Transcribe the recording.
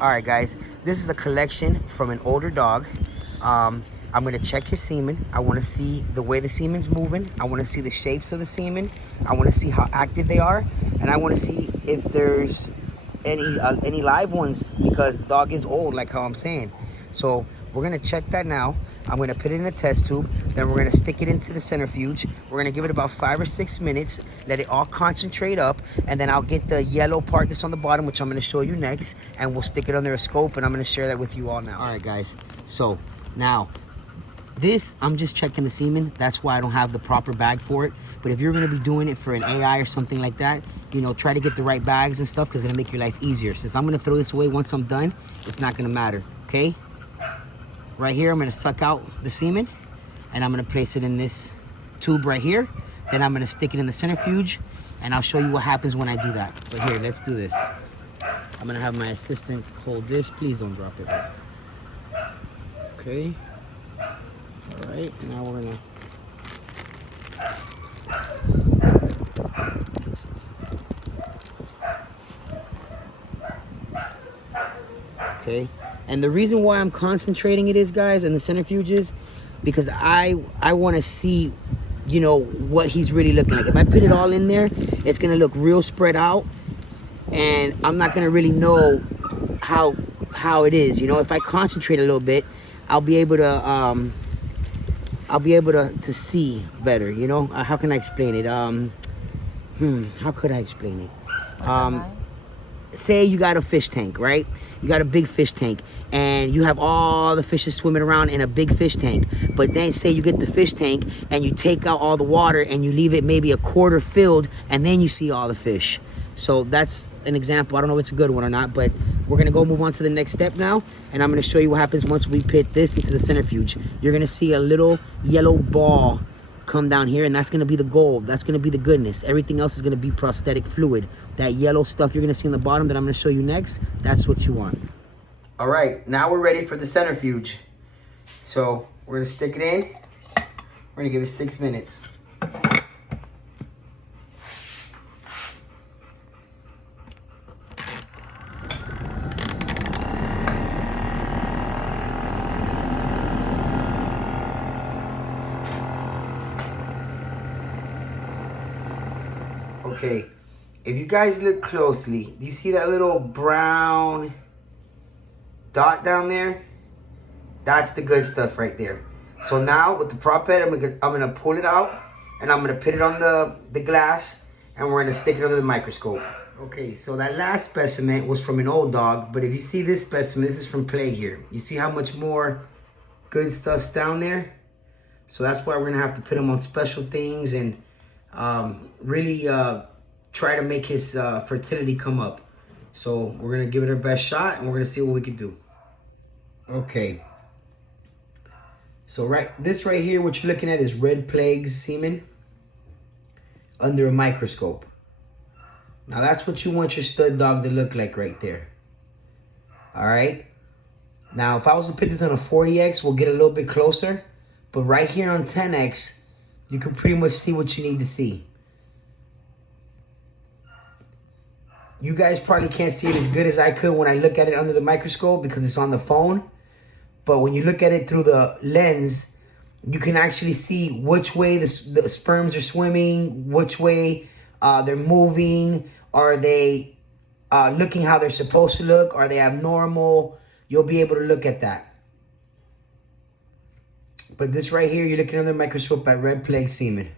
All right, guys, this is a collection from an older dog. I'm gonna check his semen. I wanna see the way the semen's moving. I wanna see the shapes of the semen. I wanna see how active they are. And I wanna see if there's any live ones, because the dog is old, like how I'm saying. So we're gonna check that now. I'm gonna put it in a test tube. Then we're gonna stick it into the centrifuge. We're gonna give it about 5 or 6 minutes, let it all concentrate up, and then I'll get the yellow part that's on the bottom, which I'm gonna show you next, and we'll stick it under a scope, and I'm gonna share that with you all now. All right, guys, so now this, I'm just checking the semen. That's why I don't have the proper bag for it. But if you're gonna be doing it for an AI or something like that, you know, try to get the right bags and stuff, because it's gonna make your life easier. Since I'm gonna throw this away once I'm done, it's not gonna matter, okay? Right here, I'm gonna suck out the semen, and I'm gonna place it in this tube right here. Then I'm gonna stick it in the centrifuge, and I'll show you what happens when I do that. But here, let's do this. I'm gonna have my assistant hold this. Please don't drop it. Okay. All right, now we're gonna... Okay. And the reason why I'm concentrating it is, guys, in the centrifuges, because I want to see, you know, what he's really looking like. If I put it all in there, it's gonna look real spread out, and I'm not gonna really know how it is. You know, if I concentrate a little bit, I'll be able to to see better. You know, how can I explain it? How could I explain it? Say you got a fish tank, right? You got a big fish tank, and you have all the fishes swimming around in a big fish tank. But then say you get the fish tank and you take out all the water and you leave it maybe a quarter filled, and then you see all the fish. So that's an example. I don't know if it's a good one or not, but we're gonna go move on to the next step now, and I'm gonna show you what happens once we put this into the centrifuge. You're gonna see a little yellow ball come down here, and that's gonna be the gold. That's gonna be the goodness. Everything else is gonna be prosthetic fluid. That yellow stuff you're gonna see on the bottom that I'm gonna show you next, that's what you want. All right, now we're ready for the centrifuge. So we're gonna stick it in. We're gonna give it 6 minutes. Okay, if you guys look closely, do you see that little brown dot down there? That's the good stuff right there. So now with the prop head, I'm gonna pull it out, and I'm gonna put it on the glass, and we're gonna stick it under the microscope. Okay, so that last specimen was from an old dog, but if you see this specimen, this is from play here. You see how much more good stuff's down there? So that's why we're gonna have to put him on special things and really try to make his fertility come up. So we're gonna give it our best shot, and we're gonna see what we can do. Okay. So this right here, what you're looking at is red plague semen under a microscope. Now that's what you want your stud dog to look like right there. All right. Now if I was to put this on a 40X, we'll get a little bit closer. But right here on 10X, you can pretty much see what you need to see. You guys probably can't see it as good as I could when I look at it under the microscope because it's on the phone. But when you look at it through the lens, you can actually see which way the sperms are swimming, which way they're moving. Are they looking how they're supposed to look? Are they abnormal? You'll be able to look at that. But this right here, you're looking under the microscope at red plague semen.